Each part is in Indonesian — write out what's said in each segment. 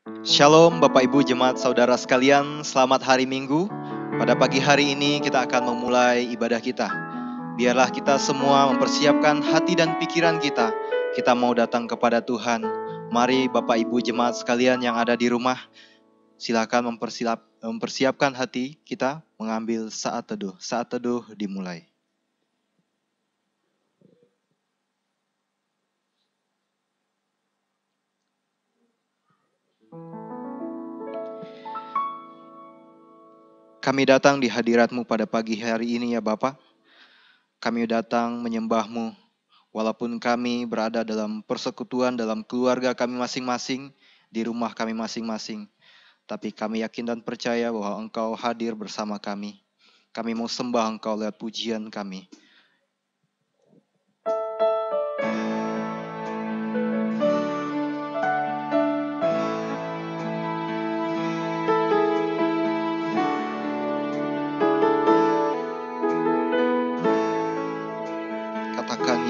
Shalom Bapak Ibu Jemaat Saudara sekalian, selamat hari Minggu. Pada pagi hari ini kita akan memulai ibadah kita. Biarlah kita semua mempersiapkan hati dan pikiran kita. Kita mau datang kepada Tuhan. Mari Bapak Ibu Jemaat sekalian yang ada di rumah, silakan mempersiapkan hati kita mengambil saat teduh. Saat teduh dimulai. Kami datang di hadirat-Mu pada pagi hari ini ya Bapak. Kami datang menyembah-Mu, walaupun kami berada dalam persekutuan, dalam keluarga kami masing-masing, di rumah kami masing-masing. Tapi kami yakin dan percaya bahwa Engkau hadir bersama kami. Kami mau sembah Engkau lewat pujian kami.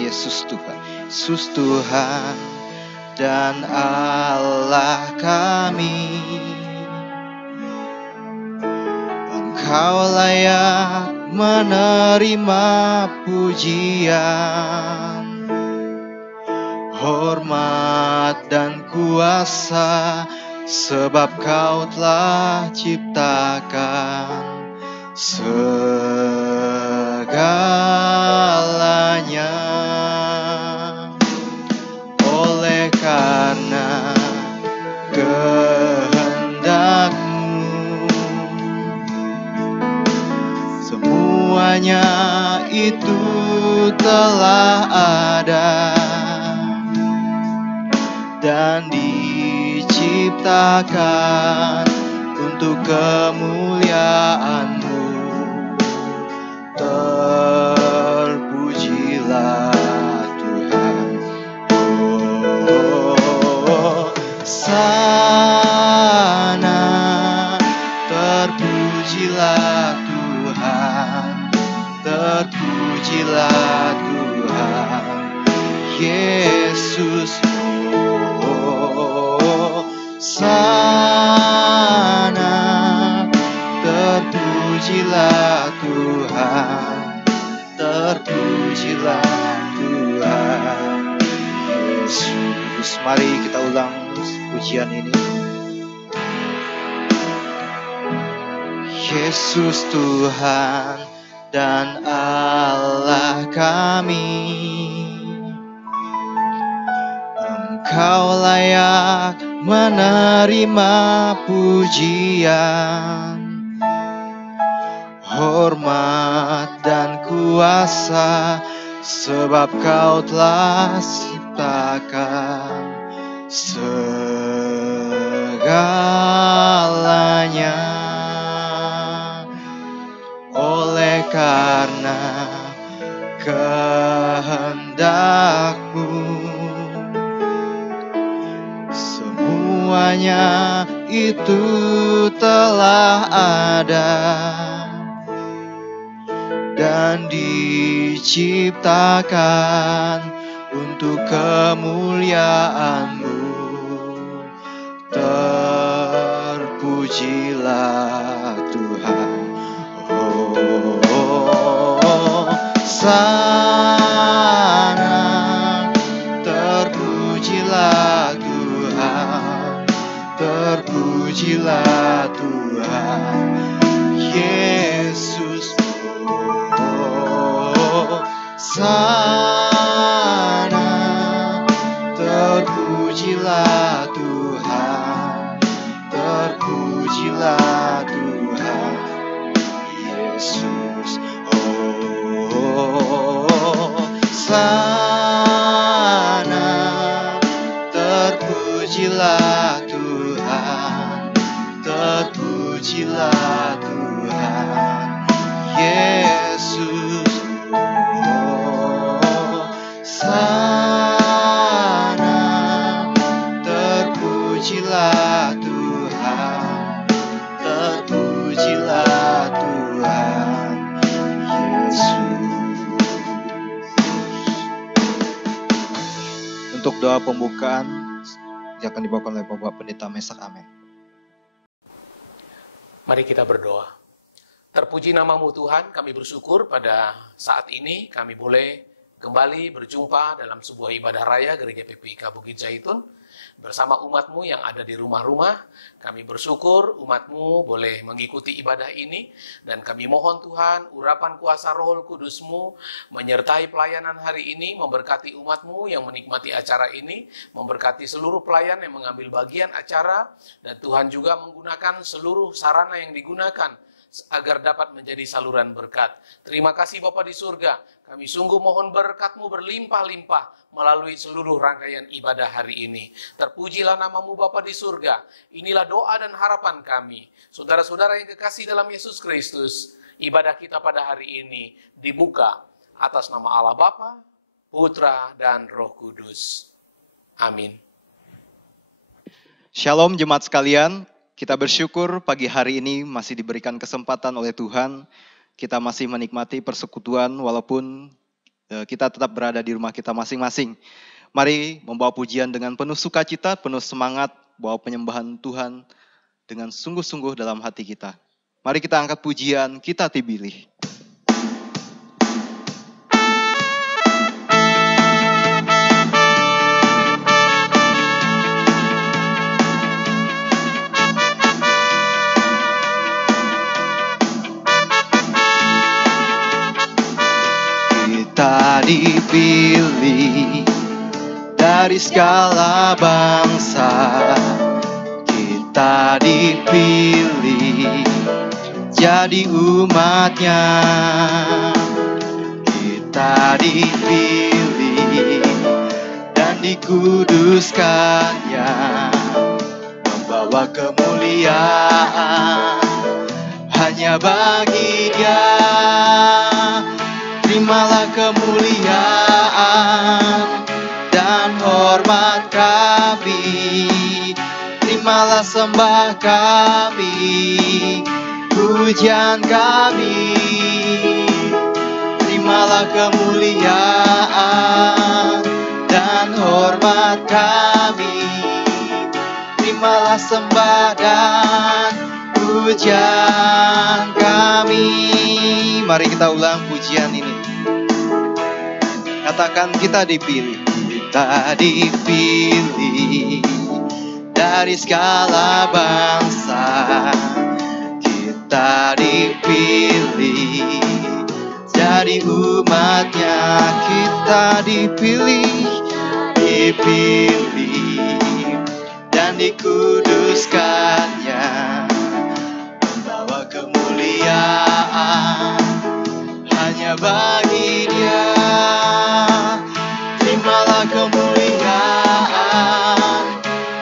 Yesus Tuhan, Yesus Tuhan dan Allah kami. Engkau layak menerima pujian, hormat dan kuasa, sebab Kau telah ciptakan segalanya. Oleh karena kehendak-Mu, semuanya itu telah ada dan diciptakan untuk kemuliaan-Mu. Terpujilah Tuhan. Sana terpujilah Tuhan, terpujilah Tuhan Yesus. Sana terpujilah Tuhan, terpujilah Tuhan Yesus. Mari kita ulang pujian ini. Yesus Tuhan dan Allah kami, Engkau layak menerima pujian, hormat dan kuasa, sebab Kau telah ciptakan segalanya. Oleh karena kehendak-Mu, semuanya itu telah ada dan diciptakan untuk kemuliaan-Mu. Terpujilah Tuhan. Sana terpujilah Tuhan, terpujilah Tuhan Yesus. Sana terpujilah Tuhan, terpujilah Tuhan Yesus. Sana terpujilah Tuhan, terpujilah Tuhan Yesus. Sana terpujilah Tuhan, terpujilah Tuhan Yesus. Untuk doa pembukaan, yang akan dibawakan oleh Bapak Pendeta Mesak. Amin. Mari kita berdoa. Terpuji namamu Tuhan, kami bersyukur pada saat ini kami boleh kembali berjumpa dalam sebuah ibadah raya Gereja PPIK Bukit Zaitun bersama umatmu yang ada di rumah-rumah. Kami bersyukur umatmu boleh mengikuti ibadah ini, dan kami mohon Tuhan urapan kuasa Roh Kudus-Mu menyertai pelayanan hari ini, memberkati umatmu yang menikmati acara ini, memberkati seluruh pelayan yang mengambil bagian acara, dan Tuhan juga menggunakan seluruh sarana yang digunakan agar dapat menjadi saluran berkat. Terima kasih Bapa di surga, kami sungguh mohon berkat-Mu berlimpah-limpah melalui seluruh rangkaian ibadah hari ini. Terpujilah namamu Bapa di surga. Inilah doa dan harapan kami. Saudara-saudara yang kekasih dalam Yesus Kristus, ibadah kita pada hari ini dibuka atas nama Allah Bapa, Putra, dan Roh Kudus. Amin. Shalom jemaat sekalian. Kita bersyukur pagi hari ini masih diberikan kesempatan oleh Tuhan. Kita masih menikmati persekutuan walaupun kita tetap berada di rumah kita masing-masing. Mari membawa pujian dengan penuh sukacita, penuh semangat, bawa penyembahan Tuhan dengan sungguh-sungguh dalam hati kita. Mari kita angkat pujian, Kita Dipilih. Kita dipilih dari segala bangsa, kita dipilih jadi umatnya, kita dipilih dan dikuduskannya, membawa kemuliaan hanya bagi Dia. Terimalah kemuliaan dan hormat kami, terimalah sembah kami, pujian kami. Terimalah kemuliaan dan hormat kami, terimalah sembah dan pujian kami. Mari kita ulang pujian ini. Katakan kita dipilih. Kita dipilih dari segala bangsa, kita dipilih jadi umatnya, kita dipilih, dipilih dan dikuduskannya, membawa kemuliaan hanya bagi Dia. Terimalah kemuliaan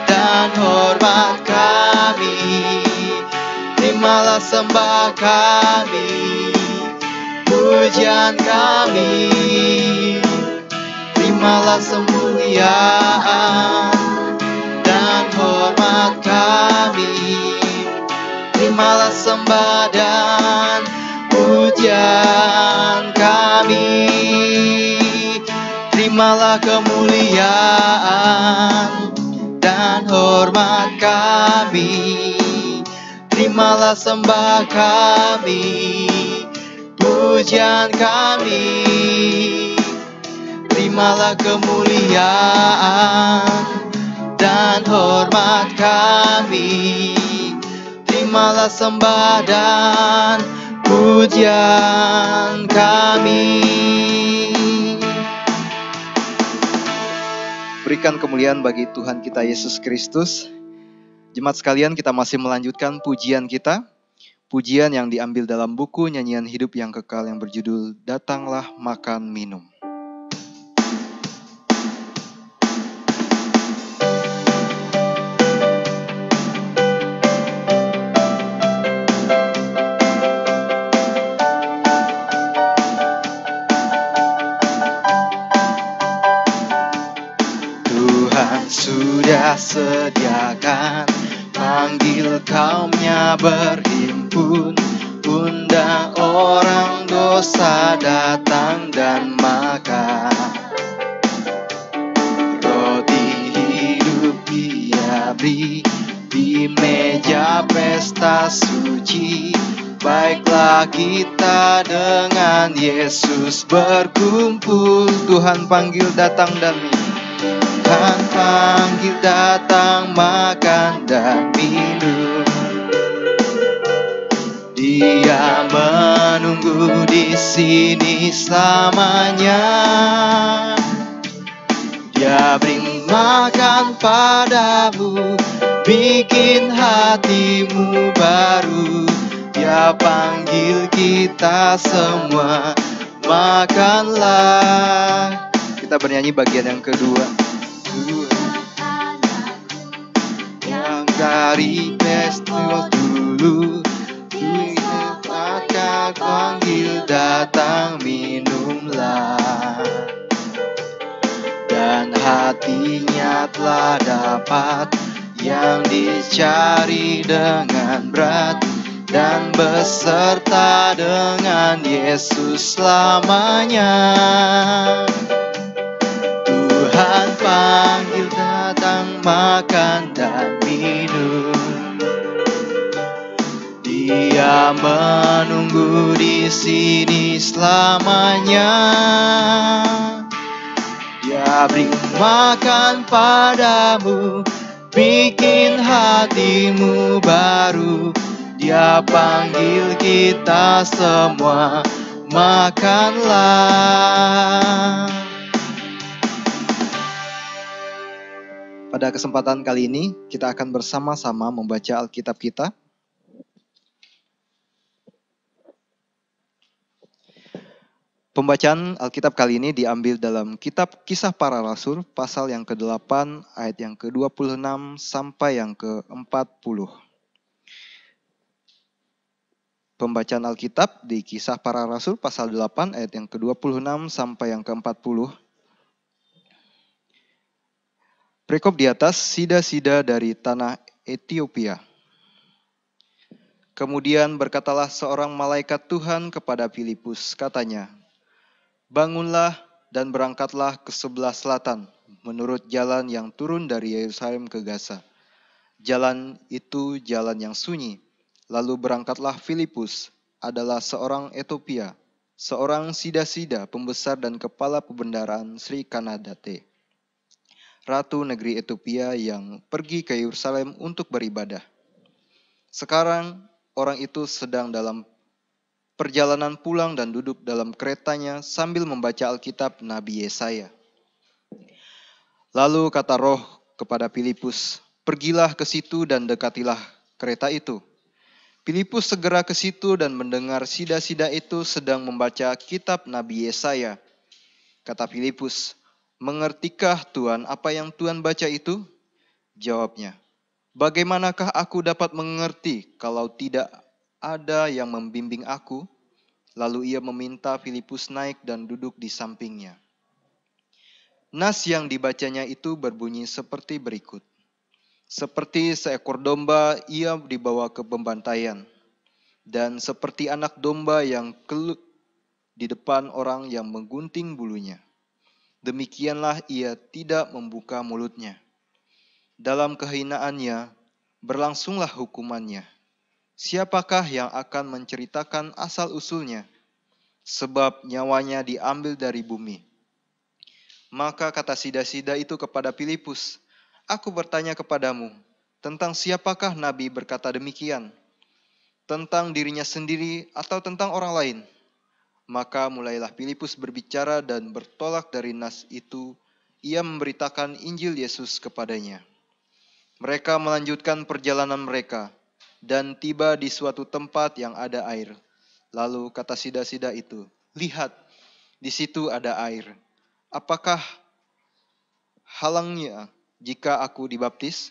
dan hormat kami, terimalah sembah kami, pujian kami. Terimalah kemuliaan dan hormat kami, terimalah sembah dan pujian kami. Terimalah kemuliaan dan hormat kami, terimalah sembah kami, pujian kami. Terimalah kemuliaan dan hormat kami, terimalah sembah dan pujian kami. Berikan kemuliaan bagi Tuhan kita Yesus Kristus. Jemaat sekalian, kita masih melanjutkan pujian kita. Pujian yang diambil dalam buku Nyanyian Hidup yang Kekal yang berjudul Datanglah Makan Minum. Sudah sediakan, panggil kaumnya berhimpun, undang orang dosa datang dan makan. Roti hidup Dia di meja pesta suci. Baiklah kita dengan Yesus berkumpul. Tuhan panggil datang dan minum. Tuhan panggil datang makan dan minum. Dia menunggu di sini selamanya. Dia beri makan padamu, bikin hatimu baru. Dia panggil kita semua, makanlah. Kita bernyanyi bagian yang kedua. Yang dari festival dulu, maka panggil datang minumlah. Dan hatinya telah dapat yang dicari dengan berat, dan beserta dengan Yesus selamanya. Tuhan panggil datang makan dan minum. Dia menunggu di sini selamanya. Dia beri makan padamu, bikin hatimu baru. Dia panggil kita semua, makanlah. Pada kesempatan kali ini, kita akan bersama-sama membaca Alkitab kita. Pembacaan Alkitab kali ini diambil dalam kitab Kisah Para Rasul, pasal yang ke-8, ayat yang ke-26 sampai yang ke-40. Pembacaan Alkitab di Kisah Para Rasul pasal 8 ayat yang ke-26 sampai yang ke-40. Prekop di atas sida-sida dari tanah Etiopia. Kemudian berkatalah seorang malaikat Tuhan kepada Filipus, katanya, "Bangunlah dan berangkatlah ke sebelah selatan, menurut jalan yang turun dari Yerusalem ke Gaza. Jalan itu jalan yang sunyi." Lalu berangkatlah Filipus, adalah seorang Etiopia, seorang sida-sida, pembesar dan kepala perbendaharaan Sri Kanadate, ratu negeri Etiopia yang pergi ke Yerusalem untuk beribadah. Sekarang orang itu sedang dalam perjalanan pulang dan duduk dalam keretanya sambil membaca Alkitab Nabi Yesaya. Lalu kata Roh kepada Filipus, "Pergilah ke situ dan dekatilah kereta itu." Filipus segera ke situ dan mendengar sida-sida itu sedang membaca kitab Nabi Yesaya. Kata Filipus, "Mengertikah Tuhan apa yang Tuhan baca itu?" Jawabnya, "Bagaimanakah aku dapat mengerti kalau tidak ada yang membimbing aku?" Lalu ia meminta Filipus naik dan duduk di sampingnya. Nas yang dibacanya itu berbunyi seperti berikut. Seperti seekor domba ia dibawa ke pembantaian, dan seperti anak domba yang kelut di depan orang yang menggunting bulunya, demikianlah ia tidak membuka mulutnya. Dalam kehinaannya berlangsunglah hukumannya. Siapakah yang akan menceritakan asal-usulnya? Sebab nyawanya diambil dari bumi. Maka kata sida-sida itu kepada Filipus, "Aku bertanya kepadamu, tentang siapakah Nabi berkata demikian? Tentang dirinya sendiri atau tentang orang lain?" Maka mulailah Filipus berbicara dan bertolak dari nas itu, ia memberitakan Injil Yesus kepadanya. Mereka melanjutkan perjalanan mereka dan tiba di suatu tempat yang ada air. Lalu kata sida-sida itu, "Lihat, di situ ada air. Apakah halangnya jika aku dibaptis?"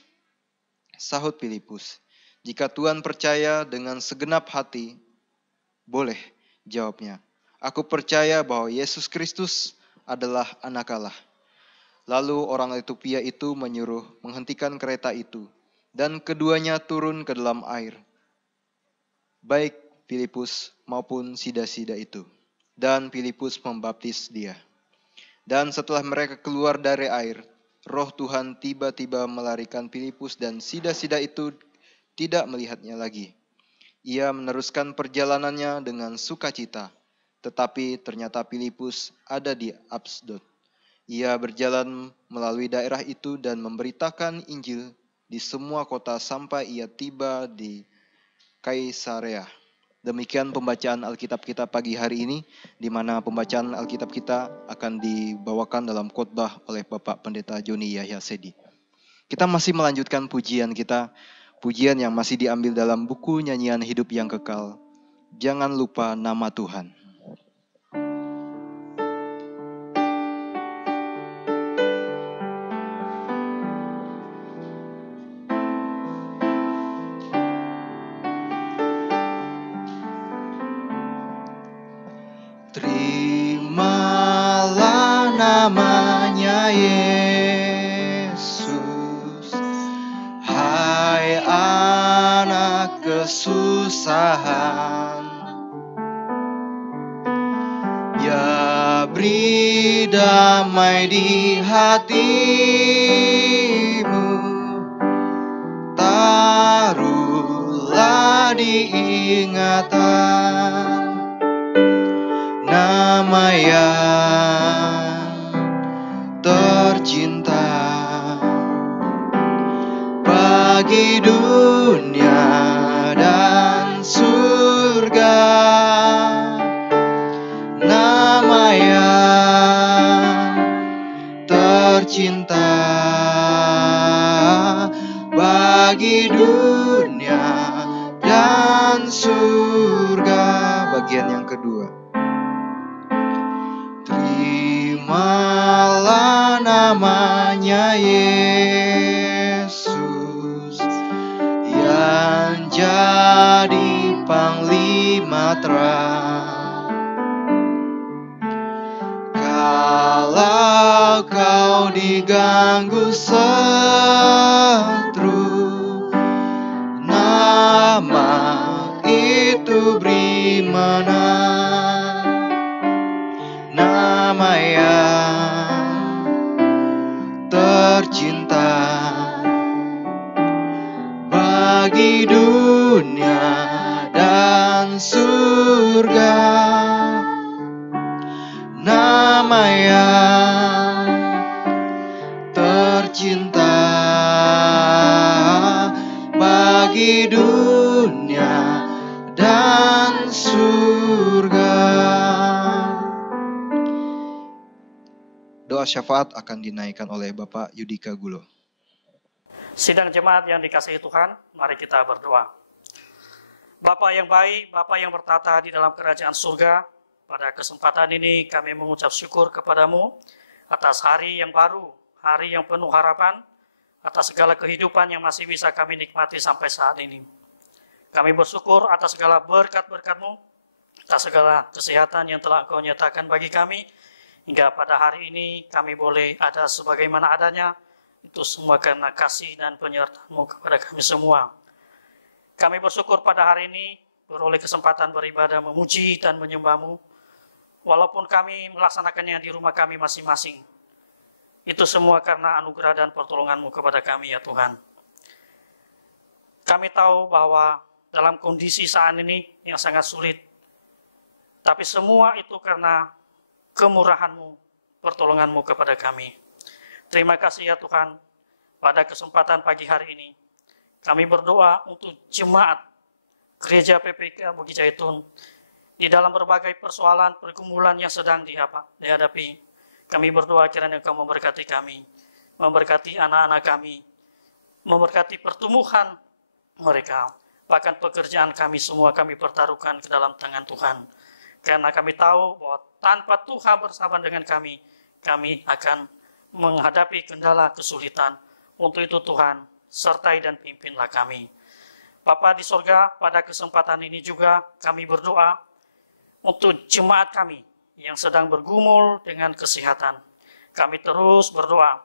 Sahut Filipus, "Jika Tuhan percaya dengan segenap hati, boleh," jawabnya. "Aku percaya bahwa Yesus Kristus adalah Anak Allah." Lalu orang Etiopia itu menyuruh menghentikan kereta itu, dan keduanya turun ke dalam air, baik Filipus maupun sida-sida itu. Dan Filipus membaptis dia. Dan setelah mereka keluar dari air, Roh Tuhan tiba-tiba melarikan Filipus dan sida-sida itu tidak melihatnya lagi. Ia meneruskan perjalanannya dengan sukacita, tetapi ternyata Filipus ada di Asdod. Ia berjalan melalui daerah itu dan memberitakan Injil di semua kota sampai ia tiba di Kaisarea. Demikian pembacaan Alkitab kita pagi hari ini, di mana pembacaan Alkitab kita akan dibawakan dalam khotbah oleh Bapak Pendeta Joni Yahya Sedi. Kita masih melanjutkan pujian kita, pujian yang masih diambil dalam buku Nyanyian Hidup yang Kekal. Jangan lupa nama Tuhan. Terimalah namanya Yesus, hai anak kesusahan. Ya, beri damai di hatimu, taruhlah di ingatan nama yang tercinta bagi dunia dan surga, nama yang tercinta bagi dunia dan surga. Bagian yang kedua. Terimalah namanya Yesus yang jadi panglima terang. Kalau kau diganggu seteru, nama itu beri menang. Nama yang tercinta bagi dunia dan surga, nama yang tercinta bagi dunia dan surga. Doa syafaat akan dinaikkan oleh Bapak Yudika Gulo. Sidang jemaat yang dikasihi Tuhan, mari kita berdoa. Bapa yang baik, Bapa yang bertata di dalam kerajaan surga, pada kesempatan ini kami mengucap syukur kepadamu atas hari yang baru, hari yang penuh harapan, atas segala kehidupan yang masih bisa kami nikmati sampai saat ini. Kami bersyukur atas segala berkat-berkat-Mu, atas segala kesehatan yang telah Engkau nyatakan bagi kami, hingga pada hari ini kami boleh ada sebagaimana adanya. Itu semua karena kasih dan penyertaan-Mu kepada kami semua. Kami bersyukur pada hari ini beroleh kesempatan beribadah, memuji dan menyembah-Mu, walaupun kami melaksanakannya di rumah kami masing-masing. Itu semua karena anugerah dan pertolongan-Mu kepada kami ya Tuhan. Kami tahu bahwa dalam kondisi saat ini yang sangat sulit, tapi semua itu karena kemurahan-Mu, pertolongan-Mu kepada kami. Terima kasih ya Tuhan, pada kesempatan pagi hari ini, kami berdoa untuk jemaat Gereja PPK Bukit Jaitun di dalam berbagai persoalan, pergumulan yang sedang dihadapi. Kami berdoa kiranya Engkau memberkati kami, memberkati anak-anak kami, memberkati pertumbuhan mereka, bahkan pekerjaan kami semua kami pertaruhkan ke dalam tangan Tuhan. Karena kami tahu bahwa tanpa Tuhan bersama dengan kami akan menghadapi kendala kesulitan. Untuk itu Tuhan, sertai dan pimpinlah kami. Bapa di sorga, pada kesempatan ini juga kami berdoa untuk jemaat kami yang sedang bergumul dengan kesehatan. Kami terus berdoa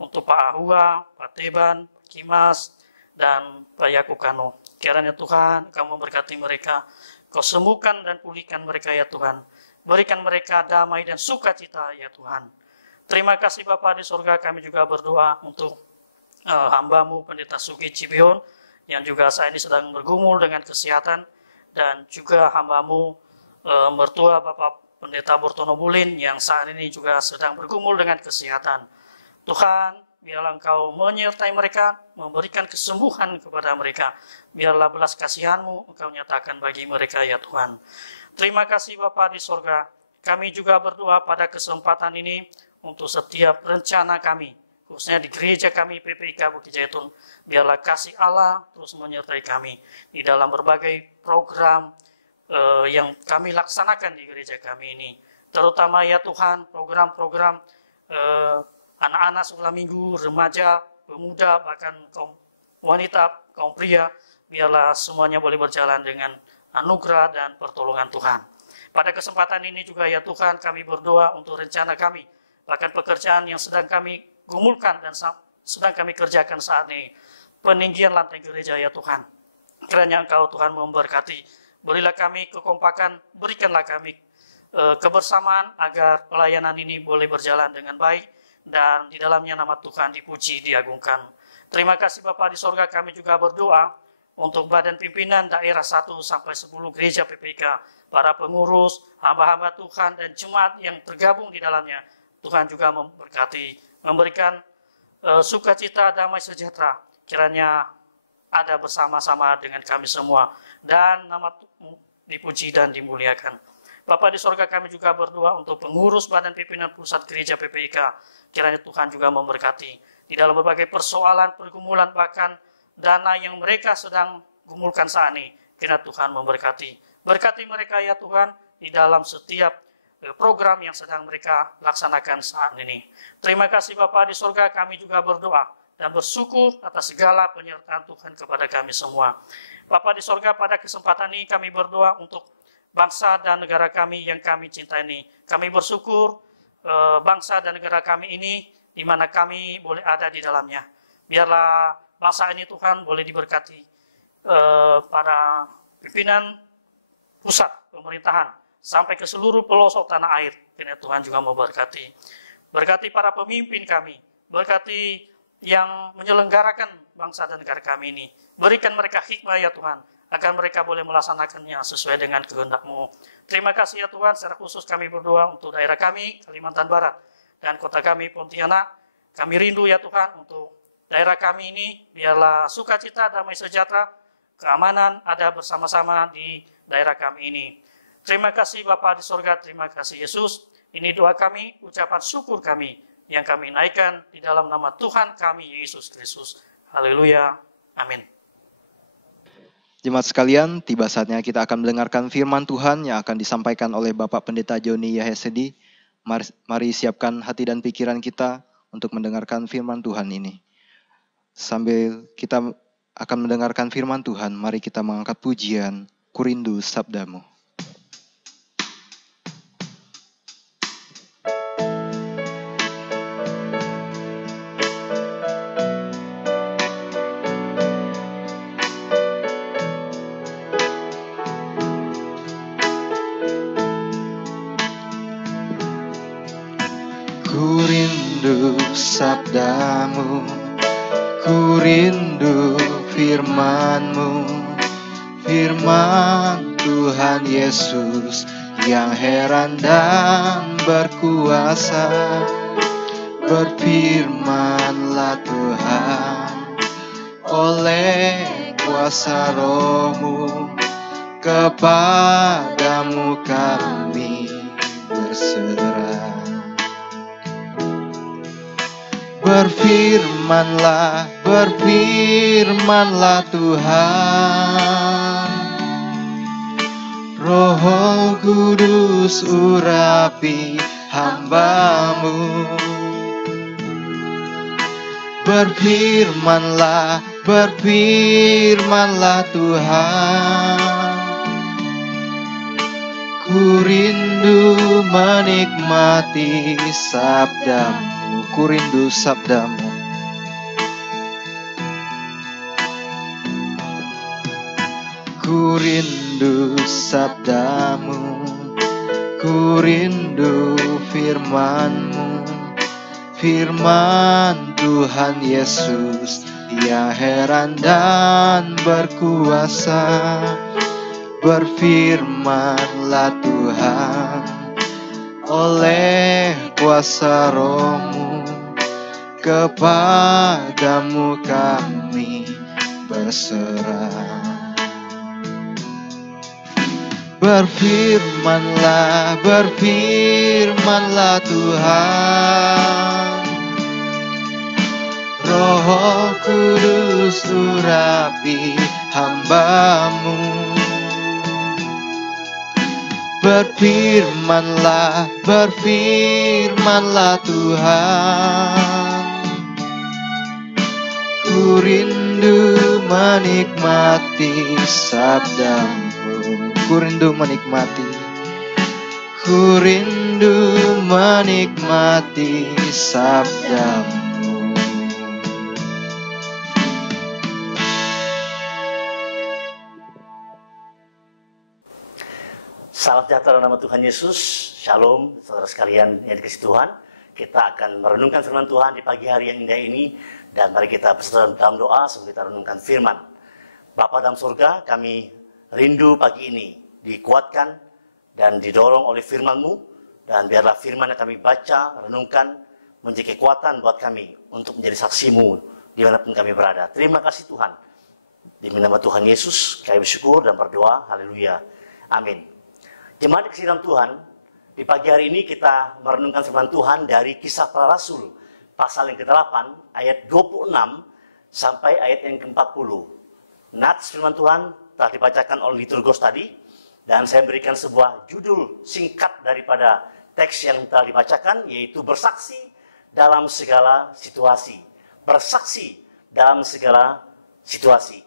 untuk Pak Ahua, Pak Teban, Pak Kimas, dan Pak Yakukano. Kiranya Tuhan, Kau memberkati mereka, Kau sembuhkan dan pulihkan mereka ya Tuhan. Berikan mereka damai dan sukacita ya Tuhan. Terima kasih Bapa di surga, kami juga berdoa untuk hamba-Mu Pendeta Sugi Cibion yang juga saat ini sedang bergumul dengan kesehatan, dan juga hamba-Mu mertua Bapak Pendeta Bortono Bulin yang saat ini juga sedang bergumul dengan kesehatan. Tuhan, biarlah Engkau menyertai mereka, memberikan kesembuhan kepada mereka. Biarlah belas kasihan-Mu Engkau nyatakan bagi mereka ya Tuhan. Terima kasih Bapa di surga. Kami juga berdoa pada kesempatan ini untuk setiap rencana kami, khususnya di gereja kami PPIK Bukit Jaitun. Biarlah kasih Allah terus menyertai kami di dalam berbagai program yang kami laksanakan di gereja kami ini. Terutama ya Tuhan, program-program anak-anak sekolah minggu, remaja, pemuda, bahkan kaum wanita, kaum pria. Biarlah semuanya boleh berjalan dengan anugerah dan pertolongan Tuhan. Pada kesempatan ini juga ya Tuhan, kami berdoa untuk rencana kami, bahkan pekerjaan yang sedang kami gumulkan dan sedang kami kerjakan saat ini. Peninggian lantai gereja ya Tuhan. Kiranya Engkau Tuhan memberkati. Berilah kami kekompakan, berikanlah kami kebersamaan agar pelayanan ini boleh berjalan dengan baik dan di dalamnya nama Tuhan dipuji, diagungkan. Terima kasih Bapa di sorga, kami juga berdoa untuk badan pimpinan daerah 1 sampai 10 gereja PPIK, para pengurus, hamba-hamba Tuhan dan jemaat yang tergabung di dalamnya. Tuhan juga memberkati, memberikan sukacita, damai sejahtera. Kiranya ada bersama-sama dengan kami semua dan nama-Mu dipuji dan dimuliakan. Bapa di sorga, kami juga berdoa untuk pengurus badan pimpinan pusat gereja PPIK. Kiranya Tuhan juga memberkati di dalam berbagai persoalan, pergumulan, bahkan dana yang mereka sedang gumulkan saat ini. Kiranya Tuhan memberkati. Berkati mereka ya Tuhan di dalam setiap program yang sedang mereka laksanakan saat ini. Terima kasih Bapa di surga, kami juga berdoa dan bersyukur atas segala penyertaan Tuhan kepada kami semua. Bapa di surga, pada kesempatan ini kami berdoa untuk bangsa dan negara kami yang kami cintai ini. Kami bersyukur bangsa dan negara kami ini di mana kami boleh ada di dalamnya. Biarlah bangsa ini Tuhan boleh diberkati para pimpinan pusat pemerintahan sampai ke seluruh pelosok tanah air. Kiranya Tuhan juga memberkati. Berkati para pemimpin kami, berkati yang menyelenggarakan bangsa dan negara kami ini. Berikan mereka hikmah ya Tuhan, agar mereka boleh melaksanakannya sesuai dengan kehendak-Mu. Terima kasih ya Tuhan, secara khusus kami berdoa untuk daerah kami, Kalimantan Barat, dan kota kami, Pontianak. Kami rindu ya Tuhan untuk daerah kami ini, biarlah sukacita, damai sejahtera, keamanan ada bersama-sama di daerah kami ini. Terima kasih Bapa di sorga, terima kasih Yesus. Ini doa kami, ucapan syukur kami yang kami naikkan di dalam nama Tuhan kami, Yesus Kristus. Haleluya. Amin. Jemaat sekalian, tiba saatnya kita akan mendengarkan firman Tuhan yang akan disampaikan oleh Bapak Pendeta Joni Yahesedi. Mari siapkan hati dan pikiran kita untuk mendengarkan firman Tuhan ini. Sambil kita akan mendengarkan firman Tuhan, mari kita mengangkat pujian, Ku Rindu Sabda-Mu. Ku rindu sabda-Mu, ku rindu firman-Mu, firman Tuhan Yesus yang heran dan berkuasa. Berfirmanlah Tuhan, oleh kuasa Roh-Mu, kepadamu kami berserah. Berfirmanlah, berfirmanlah Tuhan, Roh Kudus urapi hamba-Mu. Berfirmanlah, berfirmanlah Tuhan, ku rindu menikmati sabda-Mu, ku rindu sabda-Mu. Ku rindu sabda-Mu, ku rindu firman-Mu, Firman Tuhan Yesus, Dia heran dan berkuasa. Berfirmanlah Tuhan, oleh kuasa Roh-Mu, kepadamu kami berserah. Berfirmanlah, berfirmanlah Tuhan, Roh Kudus urapi hamba-Mu. Berfirmanlah, berfirmanlah Tuhan, ku rindu menikmati sabda-Mu. Ku rindu menikmati, ku rindu menikmati sabda-Mu. Salam sejahtera nama Tuhan Yesus. Shalom saudara sekalian yang dikasihi Tuhan. Kita akan merenungkan firman Tuhan di pagi hari yang indah ini. Dan mari kita bersatu dalam doa sebelum kita renungkan firman. Bapa dalam surga, kami rindu pagi ini dikuatkan dan didorong oleh firman-Mu. Dan biarlah firman yang kami baca, renungkan, menjadi kekuatan buat kami untuk menjadi saksi-Mu dimanapun kami berada. Terima kasih Tuhan. Di nama Tuhan Yesus, kami bersyukur dan berdoa. Haleluya. Amin. Jemaat dikasihi dalam Tuhan, di pagi hari ini kita merenungkan firman Tuhan dari Kisah Para Rasul, pasal yang ke-8, ayat 26 sampai ayat yang ke-40. Nats firman Tuhan telah dibacakan oleh liturgos tadi, dan saya berikan sebuah judul singkat daripada teks yang telah dibacakan, yaitu bersaksi dalam segala situasi. Bersaksi dalam segala situasi.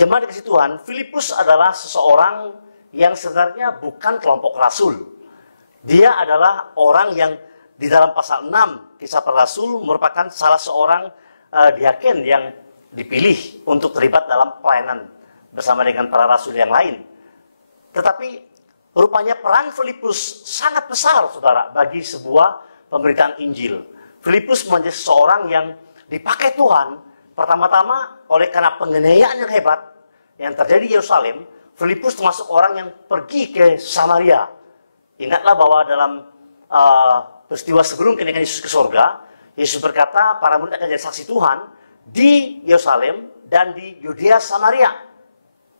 Jemaat dikasihi Tuhan, Filipus adalah seseorang yang sebenarnya bukan kelompok rasul. Dia adalah orang yang di dalam pasal 6 Kisah Para Rasul merupakan salah seorang diaken yang dipilih untuk terlibat dalam pelayanan bersama dengan para rasul yang lain. Tetapi rupanya peran Filipus sangat besar, saudara, bagi sebuah pemberitaan Injil. Filipus menjadi seseorang yang dipakai Tuhan pertama-tama oleh karena penganiayaan yang hebat yang terjadi di Yerusalem. Filipus termasuk orang yang pergi ke Samaria. Ingatlah bahwa dalam peristiwa sebelum kenaikan Yesus ke surga, Yesus berkata para murid akan jadi saksi Tuhan di Yerusalem dan di Yudea Samaria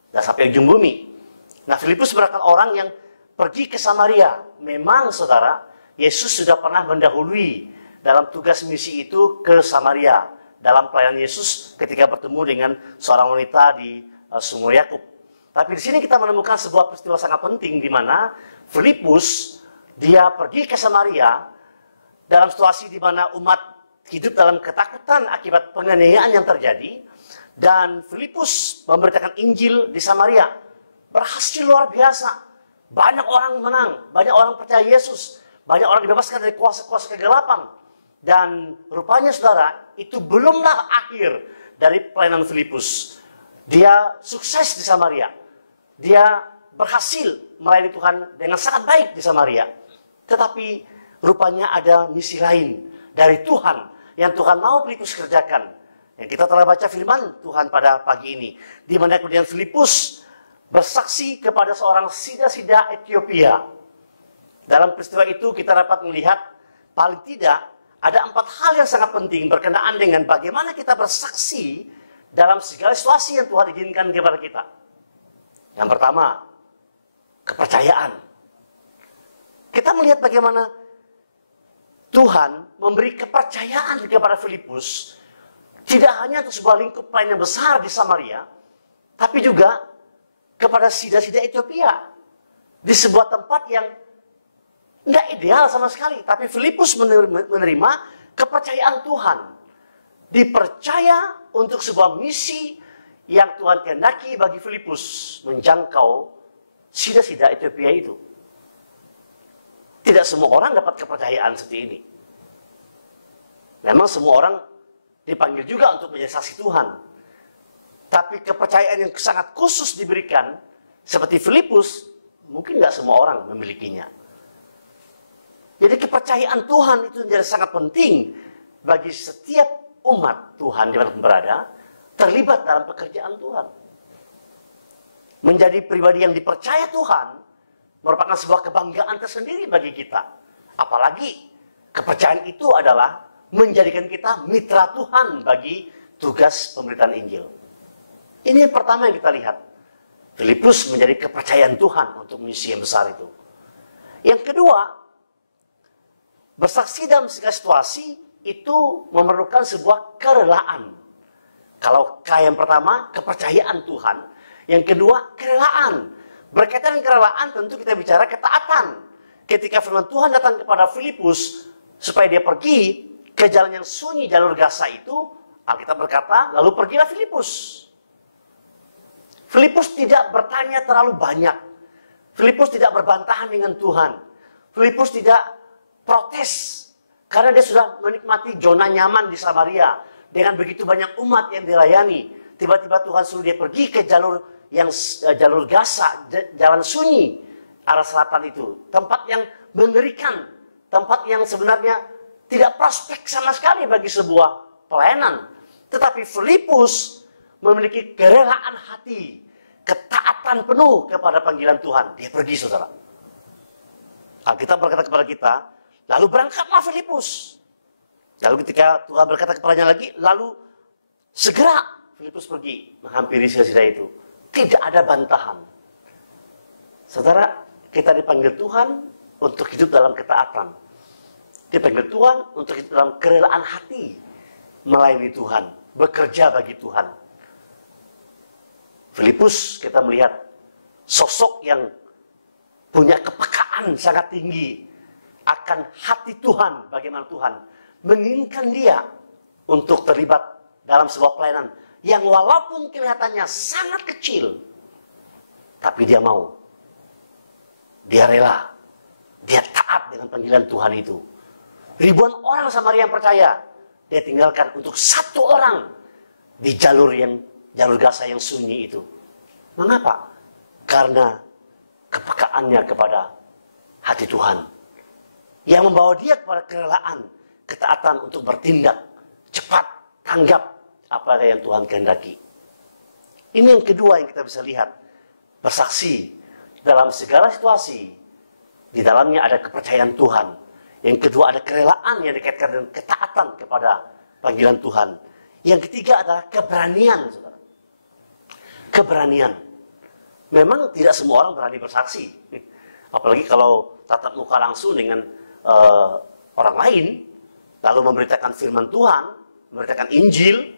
dan sampai ujung bumi. Nah, Filipus merupakan orang yang pergi ke Samaria. Memang saudara, Yesus sudah pernah mendahului dalam tugas misi itu ke Samaria dalam pelayanan Yesus ketika bertemu dengan seorang wanita di Sumur Yakub. Tapi di sini kita menemukan sebuah peristiwa sangat penting di mana Filipus dia pergi ke Samaria dalam situasi di mana umat hidup dalam ketakutan akibat penganiayaan yang terjadi, dan Filipus memberitakan Injil di Samaria. Berhasil luar biasa. Banyak orang menang, banyak orang percaya Yesus, banyak orang dibebaskan dari kuasa-kuasa kegelapan. Dan rupanya saudara, itu belumlah akhir dari pelayanan Filipus. Dia sukses di Samaria. Dia berhasil melayani Tuhan dengan sangat baik di Samaria. Tetapi rupanya ada misi lain dari Tuhan yang Tuhan mau Filipus kerjakan. Yang kita telah baca firman Tuhan pada pagi ini. Di mana kemudian Filipus bersaksi kepada seorang sida-sida Ethiopia. Dalam peristiwa itu kita dapat melihat paling tidak ada 4 hal yang sangat penting berkenaan dengan bagaimana kita bersaksi dalam segala situasi yang Tuhan izinkan kepada kita. Yang pertama, kepercayaan. Kita melihat bagaimana Tuhan memberi kepercayaan kepada Filipus, tidak hanya untuk sebuah lingkup pelayanan yang besar di Samaria, tapi juga kepada sida-sida Ethiopia. Di sebuah tempat yang nggak ideal sama sekali, tapi Filipus menerima kepercayaan Tuhan. Dipercaya untuk sebuah misi yang Tuhan kehendaki bagi Filipus menjangkau sida-sida Ethiopia itu. Tidak semua orang dapat kepercayaan seperti ini. Memang semua orang dipanggil juga untuk menjadi saksi Tuhan. Tapi kepercayaan yang sangat khusus diberikan, seperti Filipus, mungkin nggak semua orang memilikinya. Jadi kepercayaan Tuhan itu menjadi sangat penting bagi setiap umat Tuhan dimanapun berada, terlibat dalam pekerjaan Tuhan. Menjadi pribadi yang dipercaya Tuhan merupakan sebuah kebanggaan tersendiri bagi kita. Apalagi kepercayaan itu adalah menjadikan kita mitra Tuhan bagi tugas pemberitaan Injil. Ini yang pertama yang kita lihat. Filipus menjadi kepercayaan Tuhan untuk misi yang besar itu. Yang kedua, bersaksi dalam segala situasi itu memerlukan sebuah kerelaan. Kalau yang pertama, kepercayaan Tuhan. Yang kedua, kerelaan. Berkaitan dengan kerelaan tentu kita bicara ketaatan. Ketika firman Tuhan datang kepada Filipus supaya dia pergi ke jalan yang sunyi, jalur Gaza itu, Alkitab berkata, lalu pergilah Filipus. Filipus tidak bertanya terlalu banyak. Filipus tidak berbantahan dengan Tuhan. Filipus tidak protes. Karena dia sudah menikmati zona nyaman di Samaria. Dengan begitu banyak umat yang dilayani. Tiba-tiba Tuhan suruh dia pergi ke jalur Gaza, jalan sunyi, arah selatan itu. Tempat yang mengerikan. Tempat yang sebenarnya tidak prospek sama sekali bagi sebuah pelayanan. Tetapi Filipus memiliki kerelaan hati, ketaatan penuh kepada panggilan Tuhan. Dia pergi, saudara. Alkitab berkata kepada kita, lalu berangkatlah Filipus. Lalu ketika Tuhan berkata kepadanya lagi, lalu segera Filipus pergi menghampiri sila-sila itu. Tidak ada bantahan. Saudara, kita dipanggil Tuhan untuk hidup dalam ketaatan. Dipanggil Tuhan untuk hidup dalam kerelaan hati, melayani Tuhan, bekerja bagi Tuhan. Filipus kita melihat sosok yang punya kepekaan sangat tinggi akan hati Tuhan, bagaimana Tuhan menginginkan dia untuk terlibat dalam sebuah pelayanan yang walaupun kelihatannya sangat kecil, tapi dia mau, dia rela, dia taat dengan panggilan Tuhan itu. Ribuan orang Samaria yang percaya, dia tinggalkan untuk satu orang di jalur Gaza yang sunyi itu. Mengapa? Karena kepekaannya kepada hati Tuhan yang membawa dia kepada kerelaan, ketaatan untuk bertindak cepat, tanggap apa yang Tuhan kehendaki. Ini yang kedua yang kita bisa lihat. Bersaksi dalam segala situasi, di dalamnya ada kepercayaan Tuhan. Yang kedua ada kerelaan yang dikaitkan dengan ketaatan kepada panggilan Tuhan. Yang ketiga adalah keberanian, saudara. Keberanian. Memang tidak semua orang berani bersaksi. Apalagi kalau tatap muka langsung dengan orang lain, lalu memberitakan firman Tuhan, memberitakan Injil,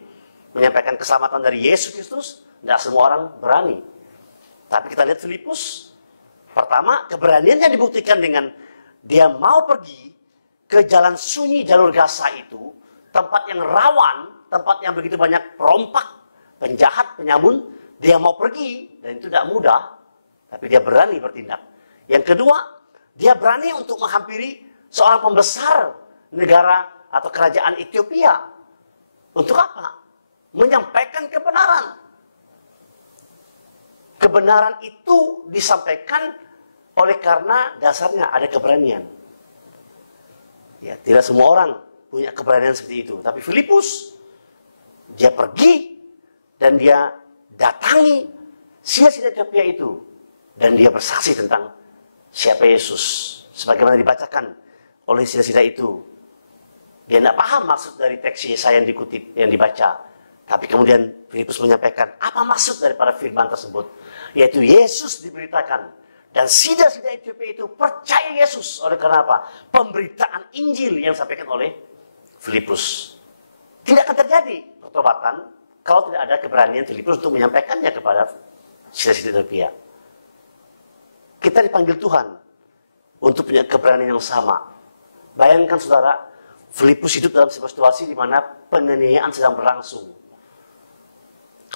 menyampaikan keselamatan dari Yesus Kristus, tidak semua orang berani. Tapi kita lihat Filipus, pertama keberaniannya dibuktikan dengan dia mau pergi ke jalan sunyi jalur Gaza itu, tempat yang rawan, tempat yang begitu banyak perompak, penjahat, penyamun. Dia mau pergi, dan itu tidak mudah, tapi dia berani bertindak. Yang kedua, dia berani untuk menghampiri seorang pembesar negara atau kerajaan Ethiopia. Untuk apa? Menyampaikan kebenaran. Kebenaran itu disampaikan oleh karena dasarnya ada keberanian. Ya, tidak semua orang punya keberanian seperti itu. Tapi Filipus, dia pergi dan dia datangi sila-sila Ethiopia itu. Dan dia bersaksi tentang siapa Yesus. Sebagaimana dibacakan oleh sila-sila itu. Dia tidak paham maksud dari teks Yesaya yang dikutip, yang dibaca. Tapi kemudian Filipus menyampaikan apa maksud daripada firman tersebut. Yaitu Yesus diberitakan. Dan sila-sila Ethiopia itu percaya Yesus. Oleh karena apa? Pemberitaan Injil yang disampaikan oleh Filipus. Tidak akan terjadi pertobatan kalau tidak ada keberanian Filipus untuk menyampaikannya kepada sila-sila Ethiopia. Kita dipanggil Tuhan untuk punya keberanian yang sama. Bayangkan saudara, Filipus hidup dalam sebuah situasi di mana penganiayaan sedang berlangsung.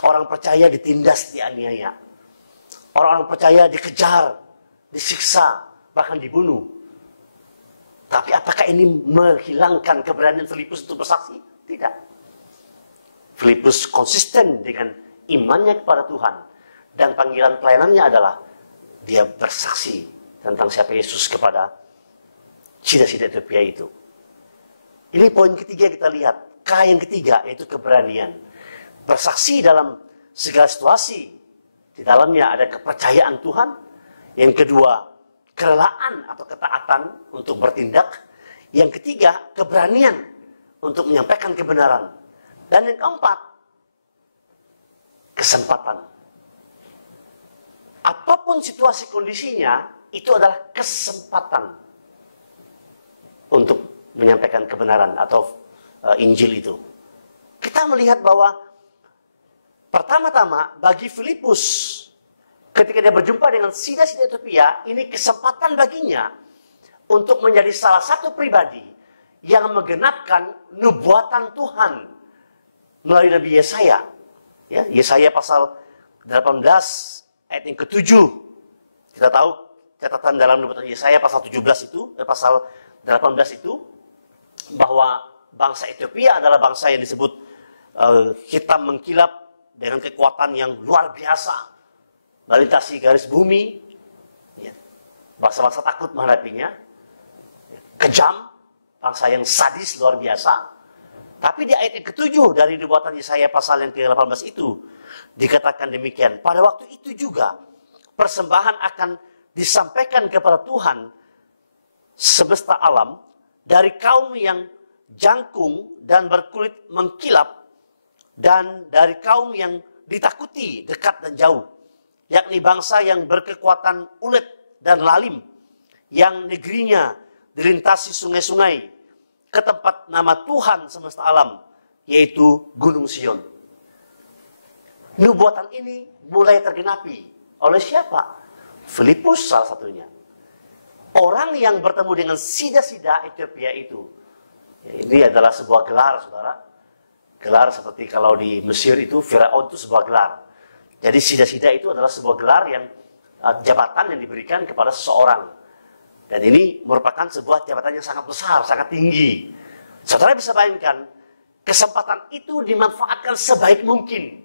Orang percaya ditindas, dianiaya. Orang-orang percaya dikejar, disiksa, bahkan dibunuh. Tapi apakah ini menghilangkan keberanian Filipus untuk bersaksi? Tidak. Filipus konsisten dengan imannya kepada Tuhan. Dan panggilan pelayanannya adalah dia bersaksi tentang siapa Yesus kepada sida-sida Ethiopia itu. Ini poin ketiga kita lihat. K yang ketiga yaitu keberanian. Bersaksi dalam segala situasi. Di dalamnya ada kepercayaan Tuhan. Yang kedua, kerelaan atau ketaatan untuk bertindak. Yang ketiga, keberanian untuk menyampaikan kebenaran. Dan yang keempat, kesempatan. Apapun situasi kondisinya, itu adalah kesempatan untuk menyampaikan kebenaran atau Injil itu. Kita melihat bahwa pertama-tama bagi Filipus, ketika dia berjumpa dengan sida-sida Ethiopia, ini kesempatan baginya untuk menjadi salah satu pribadi yang menggenapkan nubuatan Tuhan melalui Nabi Yesaya. Ya, Yesaya pasal 18 ayat yang ke-7. Kita tahu catatan dalam nubuatan Yesaya pasal 17 itu, pasal 18 itu, bahwa bangsa Ethiopia adalah bangsa yang disebut hitam mengkilap dengan kekuatan yang luar biasa, melintasi garis bumi. Ya. Bangsa-bangsa takut menghadapinya. Kejam, bangsa yang sadis luar biasa. Tapi di ayat yang ke-7 dari nubuatan Yesaya pasal yang ke-18 itu dikatakan demikian. Pada waktu itu juga persembahan akan disampaikan kepada Tuhan semesta alam dari kaum yang jangkung dan berkulit mengkilap dan dari kaum yang ditakuti dekat dan jauh, yakni bangsa yang berkekuatan ulet dan lalim, yang negerinya dilintasi sungai-sungai ke tempat nama Tuhan semesta alam, yaitu Gunung Sion. Nubuatan ini mulai tergenapi oleh siapa? Filipus salah satunya. Orang yang bertemu dengan sida-sida Ethiopia itu. Ini adalah sebuah gelar, saudara. Gelar seperti kalau di Mesir itu, Firaun itu sebuah gelar. Jadi sida-sida itu adalah sebuah gelar yang jabatan yang diberikan kepada seseorang. Dan ini merupakan sebuah jabatan yang sangat besar, sangat tinggi. Saudara bisa bayangkan, kesempatan itu dimanfaatkan sebaik mungkin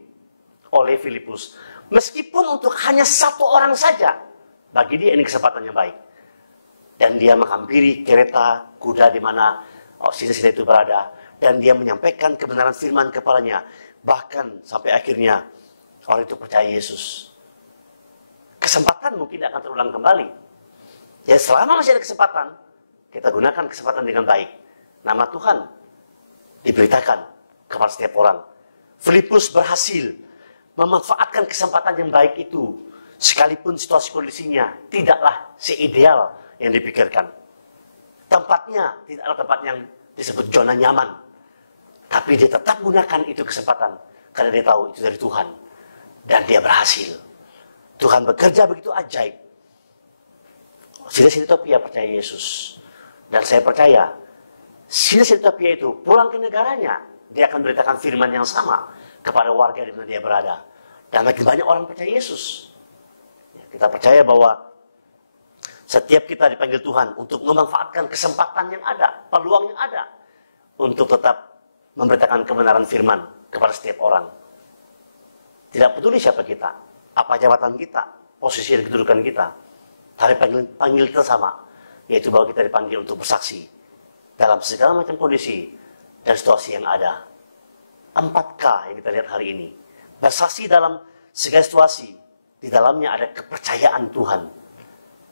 oleh Filipus. Meskipun untuk hanya satu orang saja, bagi dia ini kesempatan yang baik. Dan dia menghampiri kereta kuda di mana sida-sida itu berada. Dan dia menyampaikan kebenaran firman kepadanya. Bahkan sampai akhirnya orang itu percaya Yesus. Kesempatan mungkin akan terulang kembali. Ya selama masih ada kesempatan, kita gunakan kesempatan dengan baik. Nama Tuhan diberitakan kepada setiap orang. Filipus berhasil memanfaatkan kesempatan yang baik itu. Sekalipun situasi kondisinya tidaklah seideal yang dipikirkan. Tempatnya tidaklah tempat yang disebut zona nyaman. Tapi dia tetap gunakan itu kesempatan. Karena dia tahu itu dari Tuhan. Dan dia berhasil. Tuhan bekerja begitu ajaib. Sida-sida Ethiopia percaya Yesus. Dan saya percaya, sida-sida Ethiopia itu pulang ke negaranya. Dia akan beritakan firman yang sama kepada warga di mana dia berada. Dan makin banyak orang percaya Yesus. Kita percaya bahwa setiap kita dipanggil Tuhan untuk memanfaatkan kesempatan yang ada, peluang yang ada, untuk tetap memberitakan kebenaran firman kepada setiap orang. Tidak peduli siapa kita, apa jabatan kita, posisi dan kedudukan kita, tapi panggil kita sama, yaitu bahwa kita dipanggil untuk bersaksi dalam segala macam kondisi dan situasi yang ada. 4K yang kita lihat hari ini. Bersaksi dalam segala situasi. Di dalamnya ada kepercayaan Tuhan.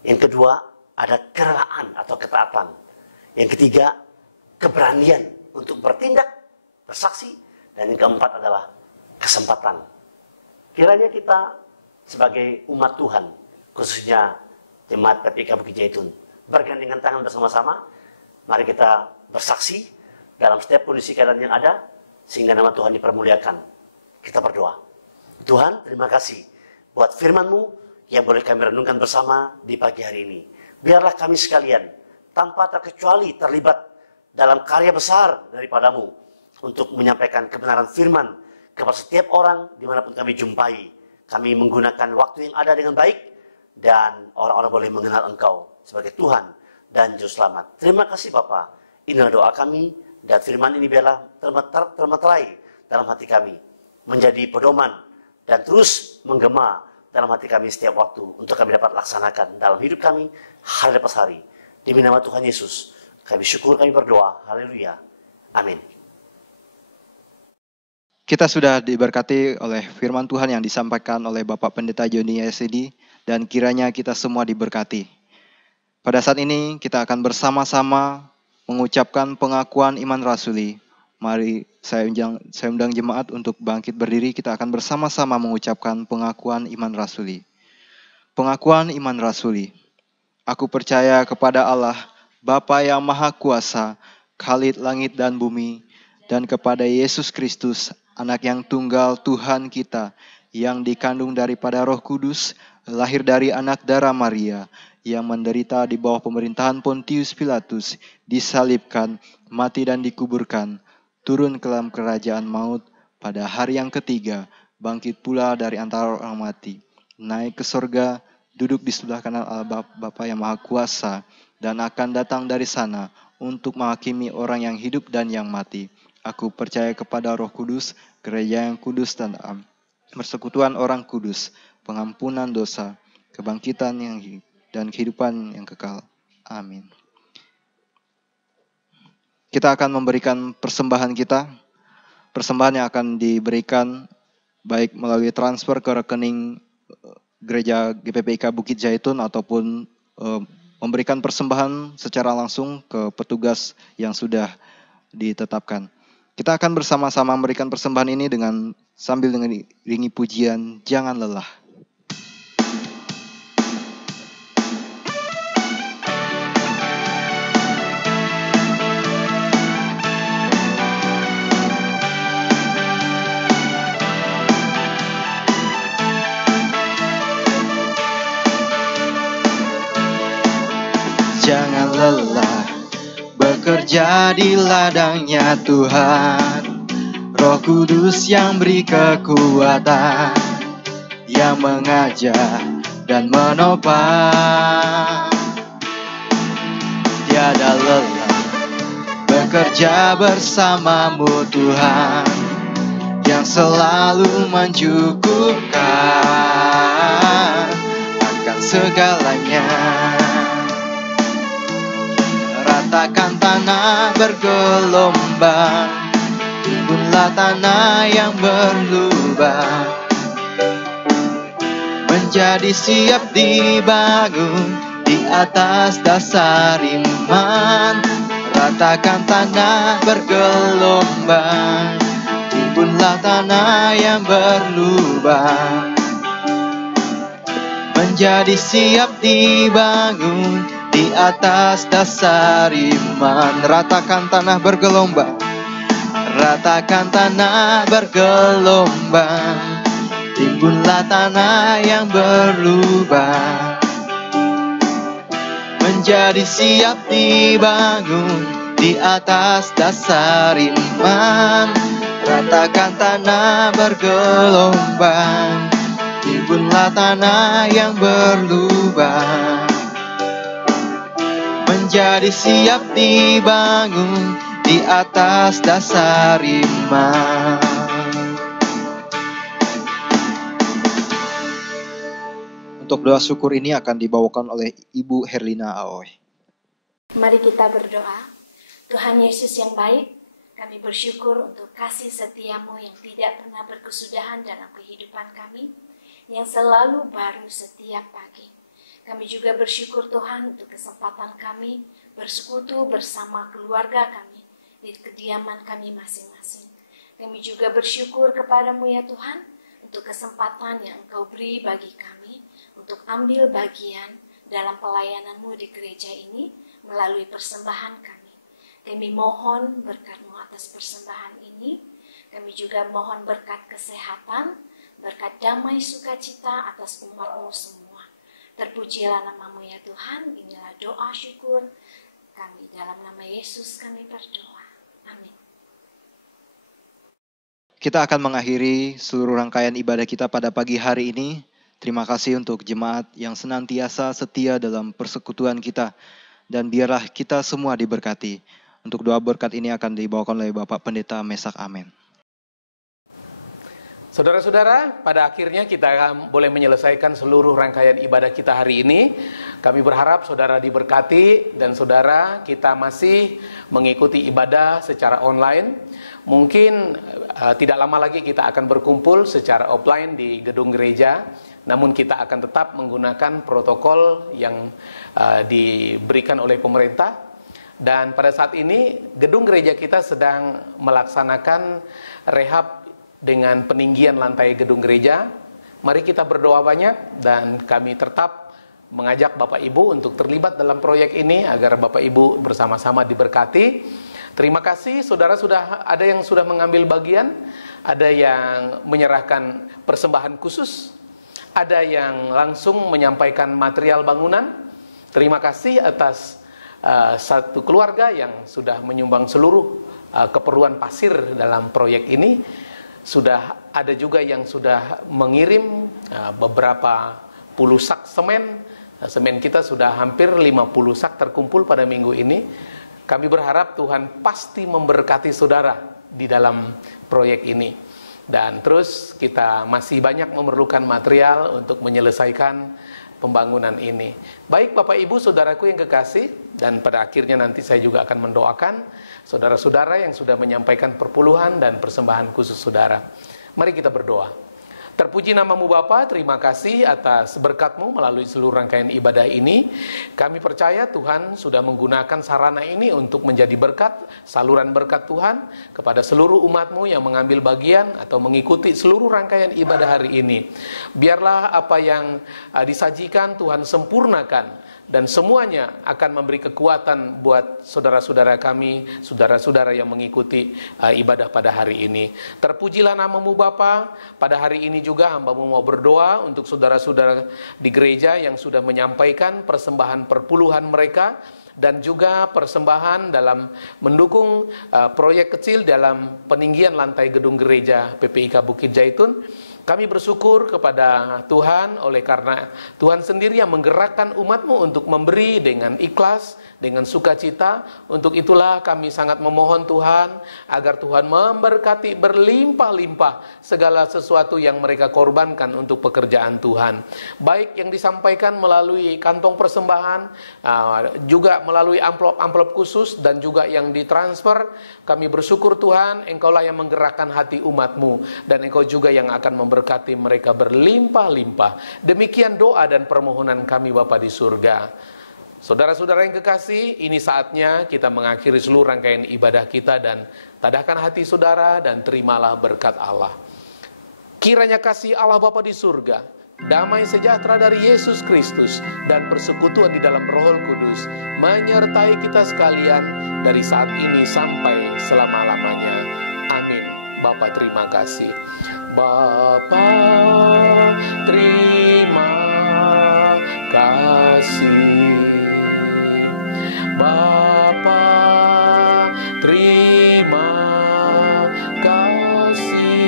Yang kedua, ada kerelaan atau ketaatan. Yang ketiga, keberanian untuk bertindak, bersaksi. Dan yang keempat adalah kesempatan. Kiranya kita sebagai umat Tuhan, khususnya jemaat PPK Bukit Jaitun, bergandengan tangan bersama-sama. Mari kita bersaksi dalam setiap kondisi keadaan yang ada, sehingga nama Tuhan dipermuliakan. Kita berdoa. Tuhan, terima kasih buat firman-Mu yang boleh kami renungkan bersama di pagi hari ini. Biarlah kami sekalian, tanpa terkecuali terlibat dalam karya besar daripada-Mu, untuk menyampaikan kebenaran firman kepada setiap orang dimanapun kami jumpai. Kami menggunakan waktu yang ada dengan baik, dan orang-orang boleh mengenal Engkau sebagai Tuhan dan Juru Selamat. Terima kasih Bapa. Inilah doa kami, dan firman ini biarlah termeterai dalam hati kami, menjadi pedoman dan terus menggema dalam hati kami setiap waktu untuk kami dapat laksanakan dalam hidup kami hari lepas hari. Demi nama Tuhan Yesus Kami syukur, kami berdoa. Haleluya. Amin. Kita sudah diberkati oleh firman Tuhan yang disampaikan oleh Bapak Pendeta Joni Yesedi, dan kiranya kita semua diberkati. Pada saat ini kita akan bersama-sama mengucapkan pengakuan iman rasuli. Mari saya undang jemaat untuk bangkit berdiri, kita akan bersama-sama mengucapkan pengakuan iman rasuli. Pengakuan iman rasuli. Aku percaya kepada Allah, Bapa yang Maha Kuasa, Khalid langit dan bumi, dan kepada Yesus Kristus, Anak yang tunggal Tuhan kita, yang dikandung daripada Roh Kudus, lahir dari anak darah Maria, yang menderita di bawah pemerintahan Pontius Pilatus, disalibkan, mati dan dikuburkan, turun ke dalam kerajaan maut, pada hari yang ketiga, bangkit pula dari antara orang mati, naik ke sorga, duduk di sebelah kanan Allah Bapa yang Maha Kuasa, dan akan datang dari sana untuk menghakimi orang yang hidup dan yang mati. Aku percaya kepada Roh Kudus, gereja yang kudus dan persekutuan orang kudus, pengampunan dosa, kebangkitan dan kehidupan yang kekal. Amin. Kita akan memberikan persembahan kita. Persembahan yang akan diberikan baik melalui transfer ke rekening Gereja GPPIK Bukit Jaitun ataupun memberikan persembahan secara langsung ke petugas yang sudah ditetapkan. Kita akan bersama-sama memberikan persembahan ini dengan sambil mengiringi pujian Jangan Lelah. Jangan lelah bekerja di ladangnya Tuhan. Roh Kudus yang beri kekuatan, yang mengajar dan menopang. Tiada lelah bekerja bersamamu Tuhan, yang selalu mencukupkan akan segalanya. Ratakan tanah bergelombang, timbunlah tanah yang berlubang, menjadi siap dibangun di atas dasar iman. Ratakan tanah bergelombang, timbunlah tanah yang berlubang, menjadi siap dibangun di atas dasar iman. Ratakan tanah bergelombang, ratakan tanah bergelombang, timbunlah tanah yang berlubang, menjadi siap dibangun di atas dasar iman. Ratakan tanah bergelombang, timbunlah tanah yang berlubang, menjadi siap dibangun di atas dasar iman. Untuk doa syukur ini akan dibawakan oleh Ibu Herlina Aoy. Mari kita berdoa. Tuhan Yesus yang baik, kami bersyukur untuk kasih setiamu yang tidak pernah berkesudahan dalam kehidupan kami, yang selalu baru setiap pagi. Kami juga bersyukur Tuhan untuk kesempatan kami bersekutu bersama keluarga kami di kediaman kami masing-masing. Kami juga bersyukur kepadamu ya Tuhan untuk kesempatan yang Engkau beri bagi kami untuk ambil bagian dalam pelayananmu di gereja ini melalui persembahan kami. Kami mohon berkat-Mu atas persembahan ini. Kami juga mohon berkat kesehatan, berkat damai sukacita atas umat-Mu semua. Terpujilah nama-Mu ya Tuhan. Inilah doa syukur kami. Dalam nama Yesus kami berdoa. Amin. Kita akan mengakhiri seluruh rangkaian ibadah kita pada pagi hari ini. Terima kasih untuk jemaat yang senantiasa setia dalam persekutuan kita. Dan biarlah kita semua diberkati. Untuk doa berkat ini akan dibawakan oleh Bapak Pendeta Mesak. Amin. Saudara-saudara, pada akhirnya kita boleh menyelesaikan seluruh rangkaian ibadah kita hari ini. Kami berharap saudara diberkati dan saudara kita masih mengikuti ibadah secara online. Mungkin tidak lama lagi kita akan berkumpul secara offline di gedung gereja. Namun kita akan tetap menggunakan protokol yang diberikan oleh pemerintah. Dan pada saat ini gedung gereja kita sedang melaksanakan rehab dengan peninggian lantai gedung gereja. Mari kita berdoa banyak dan kami tetap mengajak Bapak Ibu untuk terlibat dalam proyek ini agar Bapak Ibu bersama-sama diberkati. Terima kasih saudara, ada yang sudah mengambil bagian, ada yang menyerahkan persembahan khusus, ada yang langsung menyampaikan material bangunan. Terima kasih atas satu keluarga yang sudah menyumbang seluruh keperluan pasir dalam proyek ini. Sudah ada juga yang sudah mengirim beberapa puluh sak semen. Semen kita sudah hampir 50 sak terkumpul pada minggu ini. Kami berharap Tuhan pasti memberkati saudara di dalam proyek ini. Dan terus kita masih banyak memerlukan material untuk menyelesaikan pembangunan ini. Baik Bapak Ibu saudaraku yang kekasih, dan pada akhirnya nanti saya juga akan mendoakan saudara-saudara yang sudah menyampaikan perpuluhan dan persembahan khusus saudara. Mari kita berdoa. Terpuji namamu Bapa, terima kasih atas berkat-Mu melalui seluruh rangkaian ibadah ini. Kami percaya Tuhan sudah menggunakan sarana ini untuk menjadi berkat, saluran berkat Tuhan kepada seluruh umat-Mu yang mengambil bagian atau mengikuti seluruh rangkaian ibadah hari ini. Biarlah apa yang disajikan Tuhan sempurnakan, dan semuanya akan memberi kekuatan buat saudara-saudara kami, saudara-saudara yang mengikuti ibadah pada hari ini. Terpujilah namamu Bapa. Pada hari ini juga hamba-Mu mau berdoa untuk saudara-saudara di gereja yang sudah menyampaikan persembahan perpuluhan mereka, dan juga persembahan dalam mendukung proyek kecil dalam peninggian lantai gedung gereja PPIK Bukit Jaitun. Kami bersyukur kepada Tuhan oleh karena Tuhan sendiri yang menggerakkan umat-Mu untuk memberi dengan ikhlas, dengan sukacita. Untuk itulah kami sangat memohon Tuhan agar Tuhan memberkati berlimpah-limpah segala sesuatu yang mereka korbankan untuk pekerjaan Tuhan. Baik yang disampaikan melalui kantong persembahan, juga melalui amplop-amplop khusus, dan juga yang ditransfer. Kami bersyukur Tuhan, Engkaulah yang menggerakkan hati umat-Mu, dan Engkau juga yang akan memberkati mereka berlimpah-limpah. Demikian doa dan permohonan kami Bapa di surga. Saudara-saudara yang kekasih, ini saatnya kita mengakhiri seluruh rangkaian ibadah kita, dan tadahkan hati saudara dan terimalah berkat Allah. Kiranya kasih Allah Bapa di surga, damai sejahtera dari Yesus Kristus, dan persekutuan di dalam Roh Kudus menyertai kita sekalian dari saat ini sampai selama-lamanya. Amin. Bapa terima kasih. Bapa terima kasih. Bapa terima kasih.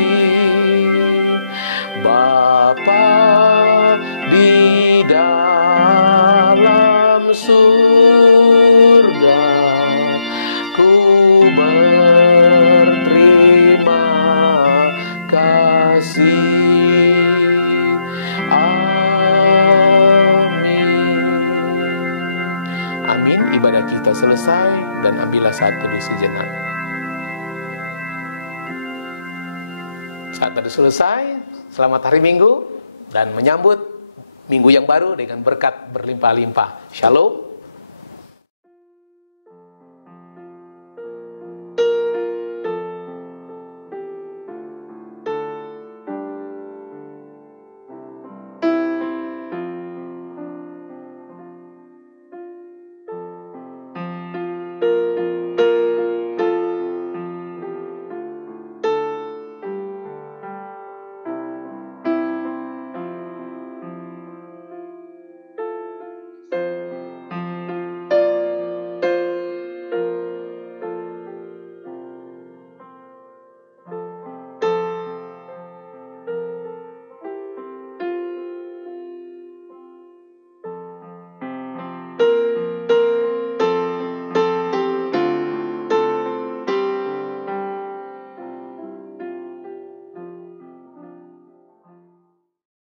Bapa di dalam surga, ku berterima kasih. Amin. Ibadah kita selesai, dan ambillah saat teduh sejenak. Saat teduh selesai, selamat hari Minggu, dan menyambut minggu yang baru dengan berkat berlimpah-limpah. Shalom.